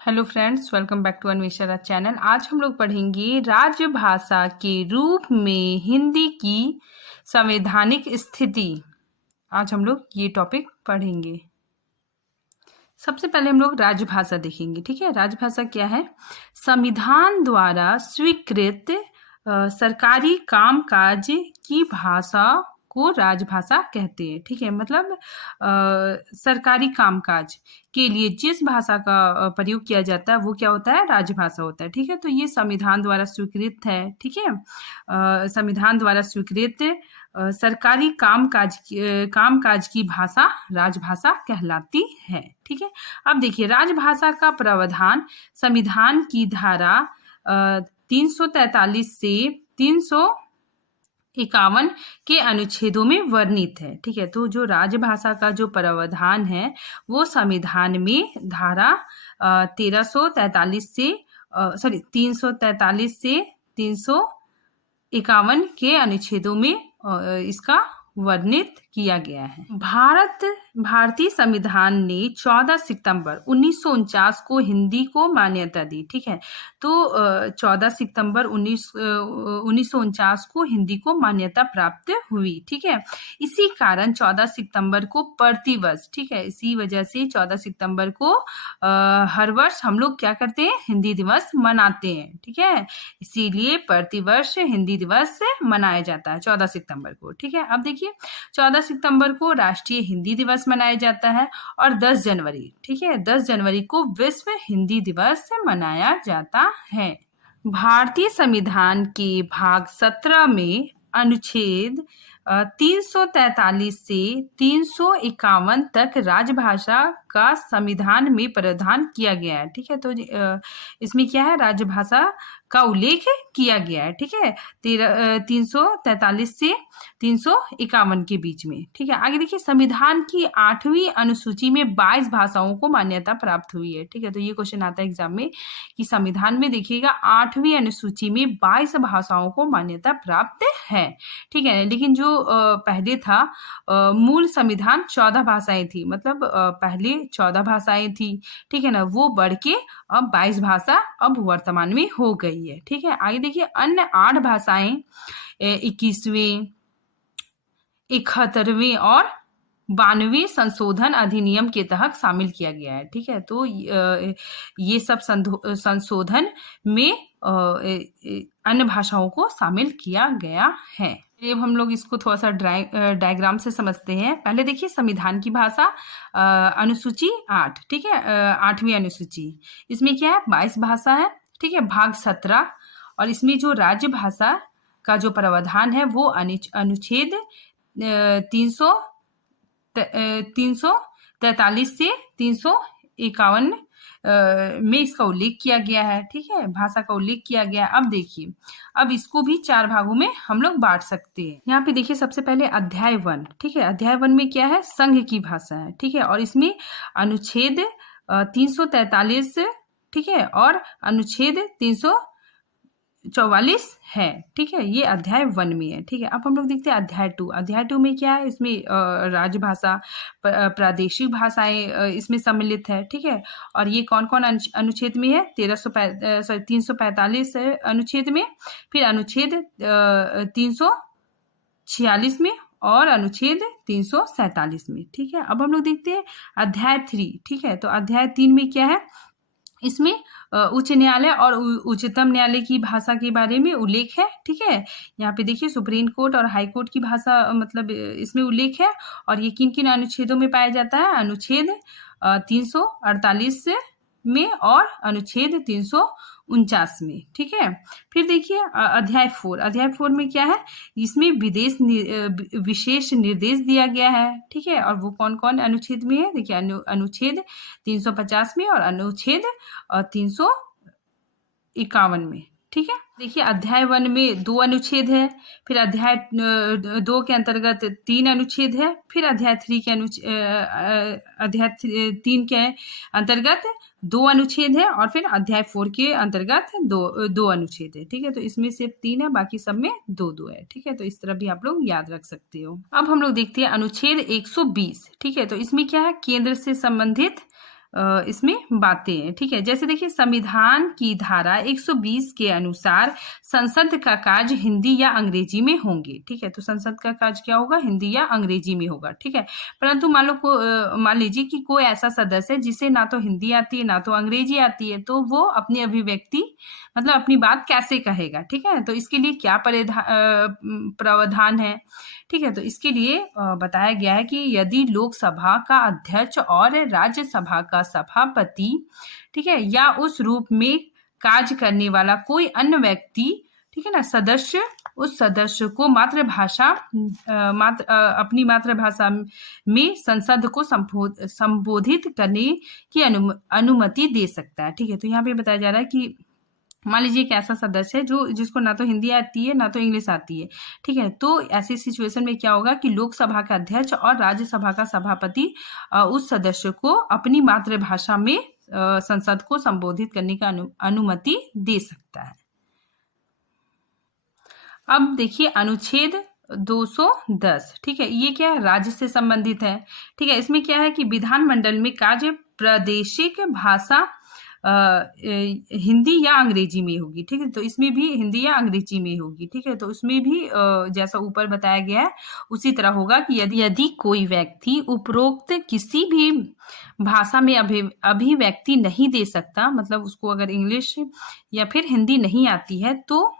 Hello friends, welcome back to Anvesha channel. आज हम लोग पढ़ेंगे राजभाषा के रूप में हिंदी की संवैधानिक स्थिति। आज हम लोग ये टॉपिक पढ़ेंगे। सबसे पहले हम लोग राजभाषा देखेंगे। ठीक है, राजभाषा क्या है? संविधान द्वारा स्वीकृत सरकारी कामकाज की भाषा को राजभाषा कहते हैं। ठीक है, मतलब सरकारी कामकाज के लिए जिस भाषा का प्रयोग किया जाता है वो क्या होता है? राजभाषा होता है। ठीक है, तो ये संविधान द्वारा स्वीकृत है। ठीक है, संविधान द्वारा स्वीकृत सरकारी कामकाज की भाषा राजभाषा कहलाती है। ठीक है, अब देखिए राजभाषा का प्रावधान संविधान की धारा 343 से 351 के अनुच्छेदों में वर्णित है। ठीक है, तो जो राजभाषा का जो प्रावधान है वो संविधान में धारा 343 से 351 के अनुच्छेदों में इसका वर्णित किया गया है। भारतीय संविधान ने 14 सितंबर 1949 को हिंदी को मान्यता दी। ठीक है, तो 14 सितंबर 1949 को हिंदी को मान्यता प्राप्त हुई। ठीक है, इसी कारण 14 सितंबर को प्रतिवर्ष, ठीक है, इसी वजह से 14 सितंबर को हर वर्ष हम लोग क्या करते हैं? हिंदी दिवस मनाते हैं। ठीक है, इसीलिए प्रतिवर्ष हिंदी दिवस मनाया जाता है 14 सितंबर को। ठीक है, अब देखिए 14 सितंबर को राष्ट्रीय हिंदी दिवस मनाया जाता है और 10 जनवरी, ठीक है, 10 जनवरी को विश्व हिंदी दिवस मनाया जाता है। भारतीय संविधान के भाग 17 में अनुच्छेद 343 से 351 तक राजभाषा का संविधान में प्रावधान किया गया है। ठीक है, तो इसमें क्या है? राजभाषा का उल्लेख किया गया है। ठीक है, 343 से 351 के बीच में। ठीक है, आगे देखिए संविधान की 8वीं अनुसूची में 22 भाषाओं को मान्यता प्राप्त हुई है। ठीक है, तो ये क्वेश्चन आता है एग्जाम में कि संविधान में देखिएगा 8वीं अनुसूची में 22 भाषाओं को मान्यता प्राप्त है। ठीक है, लेकिन जो पहले था मूल संविधान 14 भाषाएं थी, मतलब पहले 14 भाषाएं थी। ठीक है ना, वो बढ़ के अब 22 भाषा अब वर्तमान में हो गई है। ठीक है, आगे देखिए अन्य 8 भाषाएं 21वें, 71वें और 92वें संशोधन अधिनियम के तहत शामिल किया गया है। ठीक है, तो ये सब संशोधन में अन्य भाषाओं को शामिल किया गया है। अब हम लोग इसको थोड़ा सा डायग्राम से समझते हैं। पहले देखिए संविधान की भाषा अनुसूची 8, ठीक है, 8वीं अनुसूची, इसमें क्या है? 22 भाषा है। ठीक है, भाग 17, और इसमें जो राज्य भाषा का जो प्रावधान है वो अनुच्छेद 343 से 351 में इसका उल्लेख किया गया है। ठीक है, भाषा का उल्लेख किया गया है। अब देखिए, अब इसको भी 4 भागों में हम लोग बांट सकते हैं। यहाँ पे देखिए सबसे पहले अध्याय 1, ठीक है, अध्याय 1 में क्या है? संघ की भाषा है। ठीक है, और इसमें अनुच्छेद 343, ठीक है, और अनुच्छेद 344 है। ठीक है, ये अध्याय 1 में है। ठीक है, अब हम लोग देखते हैं अध्याय 2। अध्याय 2 में क्या है? इसमें राजभाषा, प्रादेशिक भाषाएं इसमें सम्मिलित है। ठीक है, और ये कौन कौन अनुच्छेद में है? 345 अनुच्छेद में, फिर अनुच्छेद 346 में और अनुच्छेद 347 में। ठीक है, अब हम लोग देखते हैं अध्याय 3। ठीक है, तो अध्याय 3 में क्या है? इसमें उच्च न्यायालय और उच्चतम न्यायालय की भाषा के बारे में उल्लेख है। ठीक है, यहाँ पे देखिए सुप्रीम कोर्ट और हाई कोर्ट की भाषा मतलब इसमें उल्लेख है, और ये किन किन अनुच्छेदों में पाया जाता है? अनुच्छेद 348 में और अनुच्छेद 349 में। ठीक है, फिर देखिए अध्याय 4। अध्याय 4 में क्या है? इसमें विशेष निर्देश दिया गया है। ठीक है, और वो कौन कौन अनुच्छेद में है? देखिए अनुच्छेद 350 में और अनुच्छेद 351 में। ठीक है, देखिए अध्याय 1 में 2 अनुच्छेद है, फिर अध्याय 2 के अंतर्गत 3 अनुच्छेद है, फिर अध्याय 3 के अंतर्गत 2 अनुच्छेद है, और फिर अध्याय 4 के अंतर्गत दो अनुच्छेद है। ठीक है, तो इसमें सिर्फ 3 है, बाकी सब में 2 है। ठीक है, तो इस तरह भी आप लोग याद रख सकते हो। अब हम लोग देखते हैं अनुच्छेद 120। ठीक है, तो इसमें क्या है? केंद्र से संबंधित इसमें बातें हैं, ठीक है। जैसे देखिए, संविधान की धारा 120 के अनुसार संसद का कार्य हिंदी या अंग्रेजी में होंगे, ठीक है। तो संसद का कार्य क्या होगा, हिंदी या अंग्रेजी में होगा, ठीक है। परंतु मान लीजिए कि कोई ऐसा सदस्य है जिसे ना तो हिंदी आती है ना तो अंग्रेजी आती है, तो वो अपनी अभिव्यक्ति मतलब अपनी बात कैसे कहेगा, ठीक है। तो इसके लिए क्या प्रावधान है, ठीक है। तो इसके लिए बताया गया है कि यदि लोकसभा का अध्यक्ष और राज्यसभा का सभापति, ठीक है, या उस रूप में कार्य करने वाला कोई अन्य व्यक्ति, ठीक है ना, सदस्य उस सदस्य को अपनी मातृभाषा में संसद को संबोधित करने की अनुमति दे सकता है, ठीक है। तो यहाँ पे बताया जा रहा है कि मान लीजिए एक ऐसा सदस्य है जिसको ना तो हिंदी आती है ना तो इंग्लिश आती है, ठीक है। तो ऐसी सिचुएशन में क्या होगा कि लोकसभा का अध्यक्ष और राज्यसभा का सभापति उस सदस्य को अपनी मातृभाषा में संसद को संबोधित करने का अनुमति दे सकता है। अब देखिए अनुच्छेद 210, ठीक है, ये क्या है, राज्य से संबंधित है, ठीक है। इसमें क्या है कि विधानमंडल में कार्य प्रादेशिक भाषा हिंदी या अंग्रेजी में होगी, ठीक है। तो इसमें भी हिंदी या अंग्रेजी में होगी, ठीक है। तो उसमें भी जैसा ऊपर बताया गया है उसी तरह होगा कि यदि कोई व्यक्ति उपरोक्त किसी भी भाषा में अभिव्यक्ति नहीं दे सकता, मतलब उसको अगर इंग्लिश या फिर हिंदी नहीं आती है, तो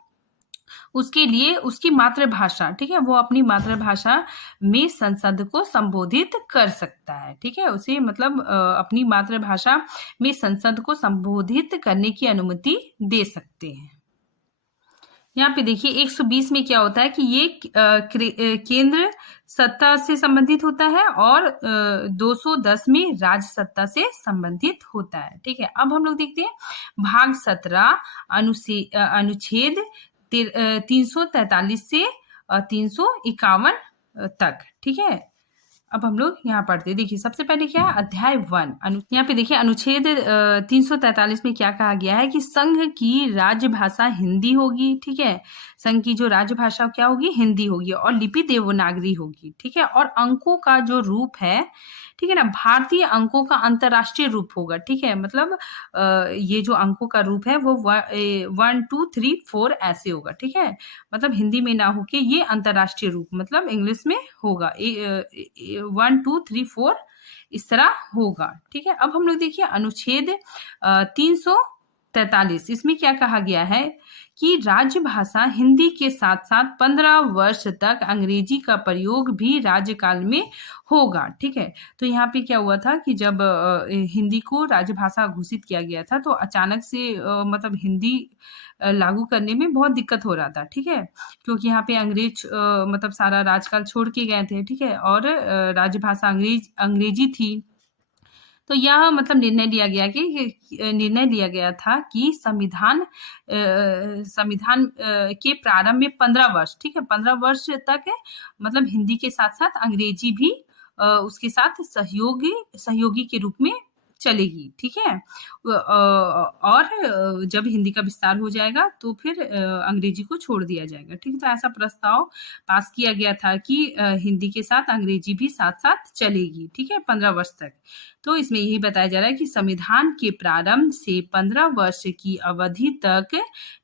उसके लिए उसकी मातृभाषा, ठीक है, वो अपनी मातृभाषा में संसद को संबोधित कर सकता है, ठीक है। उसे मतलब अपनी मातृभाषा में संसद को संबोधित करने की अनुमति दे सकते हैं। यहाँ पे देखिए 120 में क्या होता है कि ये केंद्र सत्ता से संबंधित होता है और 210 में राज्य सत्ता से संबंधित होता है, ठीक है। अब हम लोग देखते हैं भाग 17 अनुच्छेद 343 से 351 तक, ठीक है। अब हम लोग यहाँ पढ़ते हैं। देखिए सबसे पहले क्या है, अध्याय 1 यहाँ पे देखिए अनुच्छेद 343 में क्या कहा गया है कि संघ की राजभाषा हिंदी होगी, ठीक है। संघ की जो राजभाषा क्या होगी, हिंदी होगी और लिपि देवनागरी होगी, ठीक है। और अंकों का जो रूप है, ठीक है ना, भारतीय अंकों का अंतर्राष्ट्रीय रूप होगा, ठीक है। मतलब ये जो अंकों का रूप है वो 1 2 3 4 ऐसे होगा, ठीक है। मतलब हिंदी में ना होके ये अंतर्राष्ट्रीय रूप मतलब इंग्लिश में होगा 1 2 3 4 इस तरह होगा, ठीक है। अब हम लोग देखिए अनुच्छेद 343, इसमें क्या कहा गया है कि राजभाषा हिंदी के साथ साथ 15 वर्ष तक अंग्रेजी का प्रयोग भी राज्यकाल में होगा, ठीक है। तो यहाँ पे क्या हुआ था कि जब हिंदी को राजभाषा घोषित किया गया था तो अचानक से मतलब हिंदी लागू करने में बहुत दिक्कत हो रहा था, ठीक है, क्योंकि यहाँ पे अंग्रेज मतलब सारा राजकाल छोड़ के गए थे, ठीक है, और राजभाषा अंग्रेजी थी। तो यह मतलब निर्णय लिया गया था कि संविधान के प्रारंभ में 15 वर्ष, ठीक है, 15 वर्ष तक मतलब हिंदी के साथ साथ अंग्रेजी भी उसके साथ सहयोगी के रूप में चलेगी, ठीक है। और जब हिंदी का विस्तार हो जाएगा तो फिर अंग्रेजी को छोड़ दिया जाएगा, ठीक है। तो ऐसा प्रस्ताव पास किया गया था कि हिंदी के साथ अंग्रेजी भी साथ साथ चलेगी, ठीक है, 15 वर्ष तक। तो इसमें यही बताया जा रहा है कि संविधान के प्रारंभ से 15 वर्ष की अवधि तक,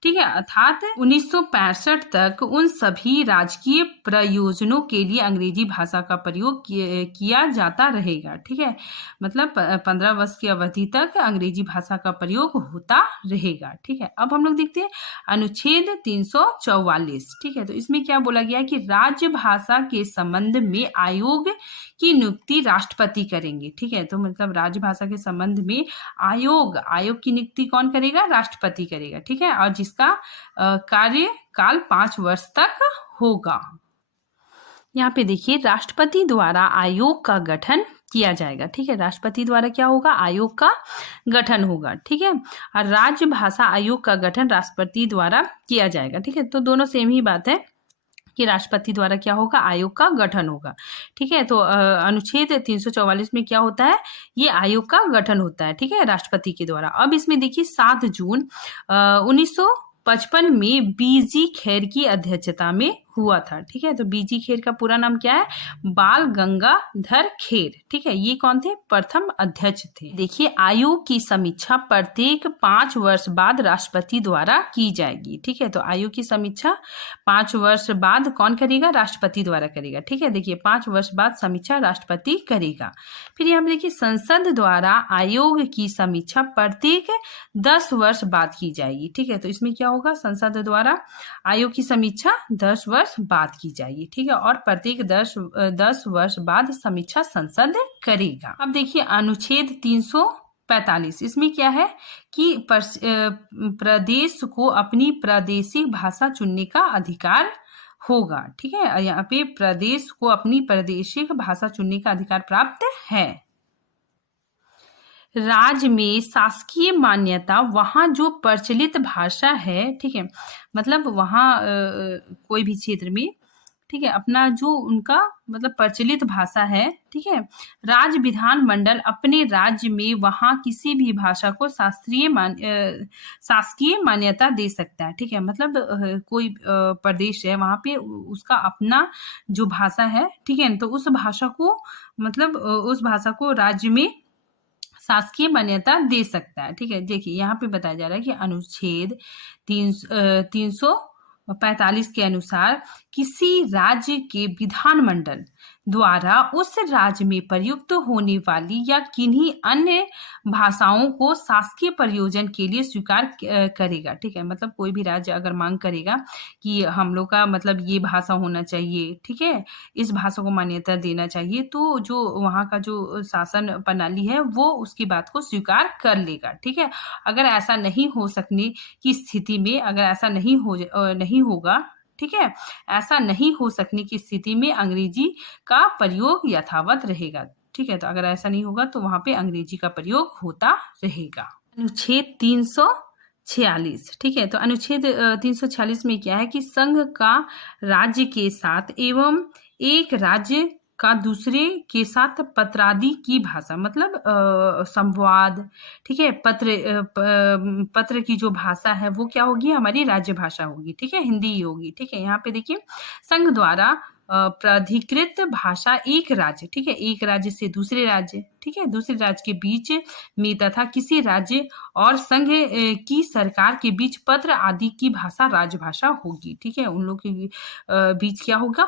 ठीक है, अर्थात 1965 तक उन सभी राजकीय प्रयोजनों के लिए अंग्रेजी भाषा का प्रयोग किया जाता रहेगा, ठीक है। मतलब 15 वर्ष की अवधि तक अंग्रेजी भाषा का प्रयोग होता रहेगा, ठीक है। अब हम लोग देखते हैं अनुच्छेद 344, ठीक है। तो इसमें क्या बोला गया है कि राजभाषा के संबंध में आयोग की नियुक्ति राष्ट्रपति करेंगे, ठीक है। तो मतलब राजभाषा के संबंध में आयोग की नियुक्ति कौन करेगा, राष्ट्रपति करेगा, ठीक है। और जिसका कार्यकाल 5 वर्ष तक होगा। यहाँ पे देखिए राष्ट्रपति द्वारा आयोग का गठन किया जाएगा, ठीक है। राष्ट्रपति द्वारा क्या होगा, आयोग का गठन होगा, ठीक है। और राजभाषा आयोग का गठन राष्ट्रपति द्वारा किया जाएगा, ठीक है। तो दोनों सेम ही बात है कि राष्ट्रपति द्वारा क्या होगा, आयोग का गठन होगा, ठीक है। तो अनुच्छेद 344 में क्या होता है, ये आयोग का गठन होता है, ठीक है, राष्ट्रपति के द्वारा। अब इसमें देखिए 7 जून 1955 में बीजी खैर की अध्यक्षता में हुआ था। ठीक है, तो बीजी खेर का पूरा नाम क्या है? बाल गंगाधर खेर। ठीक है, ये कौन थे? प्रथम अध्यक्ष थे। देखिए, आयोग की समीक्षा प्रत्येक 5 वर्ष बाद राष्ट्रपति द्वारा की जाएगी। ठीक है, तो आयोग की समीक्षा 5 वर्ष बाद कौन करेगा? राष्ट्रपति द्वारा करेगा। ठीक है, देखिए 5 वर्ष बाद समीक्षा राष्ट्रपति करेगा। फिर यहाँ पे देखिए, संसद द्वारा आयोग की समीक्षा प्रत्येक 10 वर्ष बाद की जाएगी। ठीक है, तो इसमें क्या होगा? संसद द्वारा आयोग की समीक्षा 10 वर्ष बाद की जाएगी। ठीक है, और प्रत्येक 10 वर्ष बाद समीक्षा संसद करेगा। अब देखिए, अनुच्छेद 345, इसमें क्या है कि प्रदेश को अपनी प्रादेशिक भाषा चुनने का अधिकार होगा। ठीक है, यहाँ पे प्रदेश को अपनी प्रादेशिक भाषा चुनने का अधिकार प्राप्त है। राज्य में शासकीय मान्यता वहाँ जो प्रचलित भाषा है, ठीक है, मतलब वहाँ कोई भी क्षेत्र में, ठीक है, अपना जो उनका मतलब प्रचलित भाषा है, ठीक है, राज्य विधान मंडल अपने राज्य में वहाँ किसी भी भाषा को शासकीय मान्यता दे सकता है। ठीक है, मतलब कोई प्रदेश है, वहाँ पे उसका अपना जो भाषा है, ठीक है, तो उस भाषा को मतलब उस भाषा को राज्य में शासकीय मान्यता दे सकता है। ठीक है, देखिए यहाँ पे बताया जा रहा है कि अनुच्छेद 345 के अनुसार किसी राज्य के विधानमंडल द्वारा उस राज्य में प्रयुक्त होने वाली या किन्हीं अन्य भाषाओं को शासकीय प्रयोजन के लिए स्वीकार करेगा। ठीक है, मतलब कोई भी राज्य अगर मांग करेगा कि हम लोग का मतलब ये भाषा होना चाहिए, ठीक है, इस भाषा को मान्यता देना चाहिए, तो जो वहाँ का जो शासन प्रणाली है वो उसकी बात को स्वीकार कर लेगा। ठीक है, अगर ऐसा नहीं हो सकने की स्थिति में, अगर ऐसा नहीं होगा, ठीक है, ऐसा नहीं हो सकने की स्थिति में अंग्रेजी का प्रयोग यथावत रहेगा। ठीक है, तो अगर ऐसा नहीं होगा तो वहां पे अंग्रेजी का प्रयोग होता रहेगा। अनुच्छेद 346, ठीक है, तो अनुच्छेद 346 में क्या है कि संघ का राज्य के साथ एवं एक राज्य का दूसरे के साथ पत्रादि की भाषा, मतलब संवाद, ठीक है, पत्र की जो भाषा है वो क्या होगी? हमारी राज्य भाषा होगी। ठीक है, हिंदी ही होगी। ठीक है, यहाँ पे देखिए, संघ द्वारा प्राधिकृत भाषा एक राज्य, ठीक है, एक राज्य से दूसरे राज्य, ठीक है, दूसरे राज्य के बीच में तथा किसी राज्य और संघ की सरकार के बीच पत्र आदि की भाषा राजभाषा होगी। ठीक है, उन लोग के बीच क्या होगा?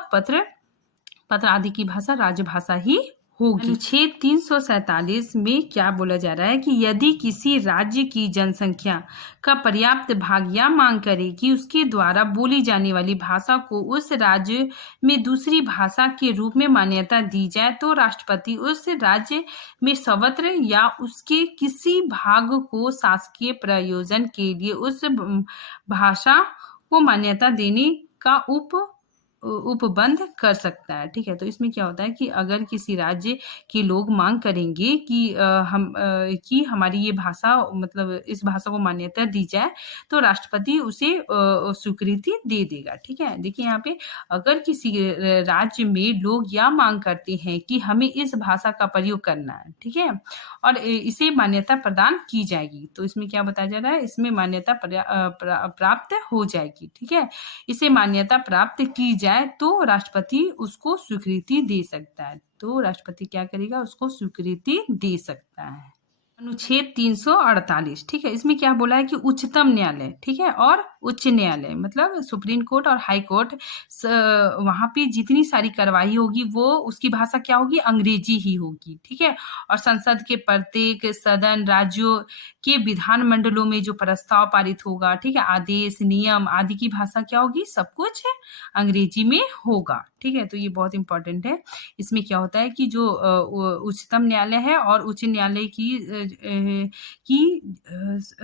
पत्र आदि की भाषा राजभाषा ही होगी। अनुच्छेद 347 में क्या बोला जा रहा है कि यदि किसी राज्य की जनसंख्या का पर्याप्त भाग या मांग करे कि उसके द्वारा बोली जाने वाली भाषा को उस राज्य में दूसरी भाषा के रूप में मान्यता दी जाए, तो राष्ट्रपति उस राज्य में सर्वत्र या उसके किसी भाग को शासकीय प्रयोजन के लिए उस भाषा को मान्यता देने का उपबंध कर सकता है। ठीक है, तो इसमें क्या होता है कि अगर किसी राज्य के लोग मांग करेंगे कि कि हमारी ये भाषा, मतलब इस भाषा को मान्यता दी जाए, तो राष्ट्रपति उसे स्वीकृति दे देगा। ठीक है, देखिए यहाँ पे अगर किसी राज्य में लोग यह मांग करते हैं कि हमें इस भाषा का प्रयोग करना है, ठीक है, और इसे मान्यता प्रदान की जाएगी, तो इसमें क्या बताया जा रहा है? इसमें मान्यता प्राप्त हो जाएगी। ठीक है, इसे मान्यता प्राप्त की जाए तो राष्ट्रपति उसको स्वीकृति दे सकता है। तो राष्ट्रपति क्या करेगा? उसको स्वीकृति दे सकता है। अनुच्छेद 348, ठीक है, इसमें क्या बोला है कि उच्चतम न्यायालय, ठीक है, और उच्च न्यायालय, मतलब सुप्रीम कोर्ट और हाई कोर्ट, वहां पे जितनी सारी कार्रवाई होगी वो उसकी भाषा क्या होगी? अंग्रेजी ही होगी। ठीक है, और संसद के प्रत्येक सदन राज्यों के विधान मंडलों में जो प्रस्ताव पारित होगा, ठीक है, आदेश, नियम आदि की भाषा क्या होगी? सब कुछ अंग्रेजी में होगा। ठीक है, तो ये बहुत इंपॉर्टेंट है। इसमें क्या होता है कि जो उच्चतम न्यायालय है और उच्च न्यायालय की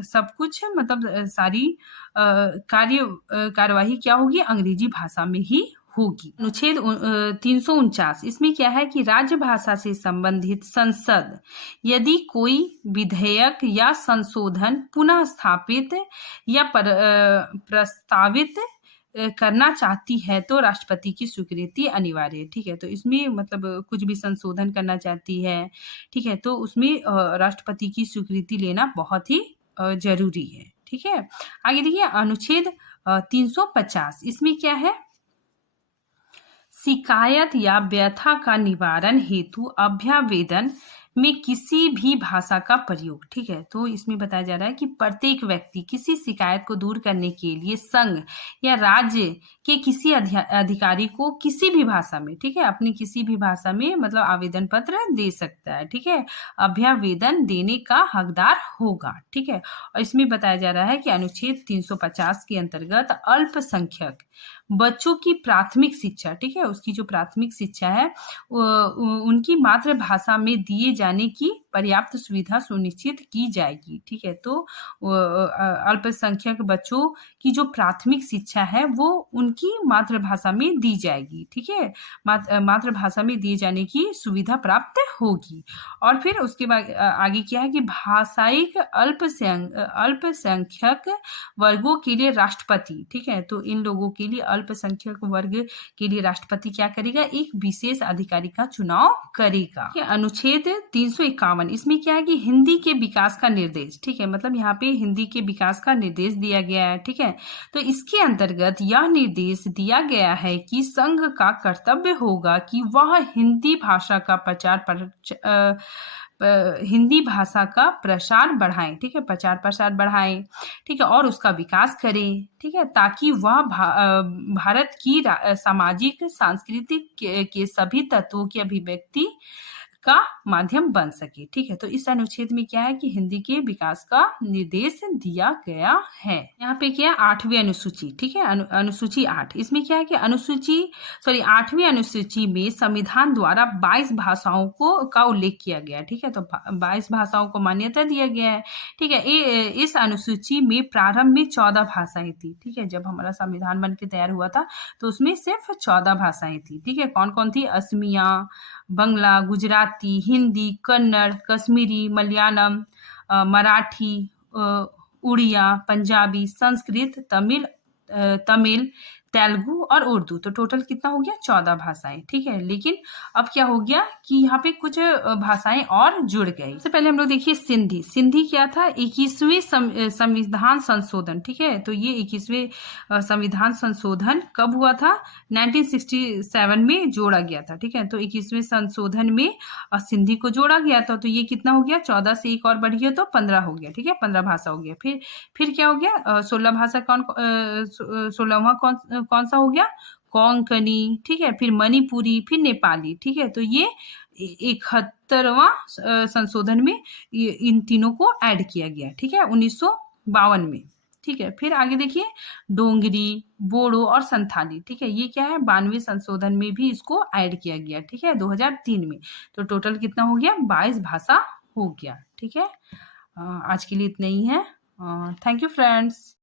सब कुछ, मतलब सारी कार्यवाही क्या होगी? अंग्रेजी भाषा में ही होगी। अनुच्छेद 349, इसमें क्या है कि राज्य भाषा से संबंधित संसद यदि कोई विधेयक या संशोधन पुनः स्थापित या प्रस्तावित करना चाहती है तो राष्ट्रपति की स्वीकृति अनिवार्य है। ठीक है, तो इसमें मतलब कुछ भी संशोधन करना चाहती है, ठीक है, तो उसमें राष्ट्रपति की स्वीकृति लेना बहुत ही जरूरी है। ठीक है, आगे देखिए अनुच्छेद 350, इसमें क्या है शिकायत या व्यथा का निवारण हेतु अभ्यावेदन में किसी भी भाषा का प्रयोग। ठीक है, तो इसमें बताया जा रहा है कि प्रत्येक व्यक्ति किसी शिकायत को दूर करने के लिए संघ या राज्य के किसी अधिकारी को किसी भी भाषा में, ठीक है, अपनी किसी भी भाषा में मतलब आवेदन पत्र दे सकता है। ठीक है, अभ्यावेदन देने का हकदार होगा। ठीक है, और इसमें बताया जा रहा है कि अनुच्छेद 350 के अंतर्गत अल्पसंख्यक बच्चों की प्राथमिक शिक्षा, ठीक है, उसकी जो प्राथमिक शिक्षा है उनकी मातृभाषा में दिए जाने की पर्याप्त सुविधा सुनिश्चित की जाएगी। ठीक है, तो अल्पसंख्यक बच्चों की जो प्राथमिक शिक्षा है वो उनकी मातृभाषा में दी जाएगी। ठीक है, मातृभाषा में दिए जाने की सुविधा प्राप्त होगी। और फिर उसके बाद आगे क्या है कि भाषाई अल्पसंख्यक वर्गों के लिए राष्ट्रपति, ठीक है, तो इन लोगों के लिए अल्पसंख्यक वर्ग के लिए राष्ट्रपति क्या करेगा, एक विशेष अधिकारी का चुनाव करेगा। अनुच्छेद 351 इसमें क्या है कि हिंदी के विकास का निर्देश, ठीक है, मतलब यहाँ पे हिंदी के विकास का निर्देश दिया गया है। ठीक है, तो इसके अंतर्गत यह निर्देश दिया गया है कि संघ का कर्तव्य होगा कि वह हिंदी भाषा का हिंदी भाषा का प्रसार बढ़ाएं, ठीक है, प्रचार प्रसार बढ़ाएं, ठीक है, और उसका विकास करें, ठीक है, ताकि वह भारत की सामाजिक सांस्कृतिक के सभी तत्वों की अभिव्यक्ति का माध्यम बन सके। ठीक है, तो इस अनुच्छेद में क्या है कि हिंदी के विकास का निर्देश दिया गया है। यहाँ पे क्या है, 8वीं अनुसूची, ठीक है, अनुसूची 8, इसमें क्या है कि 8वीं अनुसूची में संविधान द्वारा 22 भाषाओं का उल्लेख किया गया है। ठीक है, तो 22 भाषाओं को मान्यता दिया गया है। ठीक है, इस अनुसूची में प्रारंभ में 14 भाषाएं थी। ठीक है, जब हमारा संविधान बन के तैयार हुआ था तो उसमें सिर्फ 14 भाषाएं थी। ठीक है, कौन कौन थी, असमिया, बंगला, गुजराती, हिंदी, कन्नड़, कश्मीरी, मलयालम, मराठी, उड़िया, पंजाबी, संस्कृत, तमिल, तेलुगु और उर्दू। तो टोटल कितना हो गया, 14 भाषाएं। ठीक है, लेकिन अब क्या हो गया कि यहाँ पे कुछ भाषाएं और जुड़ गई। सबसे पहले हम लोग देखिए सिंधी। सिंधी क्या था, 21वें संविधान संशोधन। ठीक है, तो ये 21वें संविधान संशोधन कब हुआ था, 1967 में जोड़ा गया था। ठीक है, तो 21वें संशोधन में सिंधी को जोड़ा गया था। तो ये कितना हो गया, 14 से एक और बढ़ गया तो 15 हो गया। ठीक है, 15 भाषा हो गया। फिर क्या हो गया, 16 भाषा 16वां कौन सा हो गया, कोंकणी। ठीक है, फिर मणिपुरी, फिर नेपाली। ठीक है, तो ये 71वां संशोधन में इन तीनों को ऐड किया गया। ठीक है, 1952 में। ठीक है, फिर आगे देखिए डोंगरी, बोडो और संथाली। ठीक है, ये क्या है, 92वें संशोधन में भी इसको ऐड किया गया। ठीक है, 2003 में। तो टोटल कितना हो गया, 22 भाषा हो गया। ठीक है, आज के लिए इतना ही है। Thank you friends.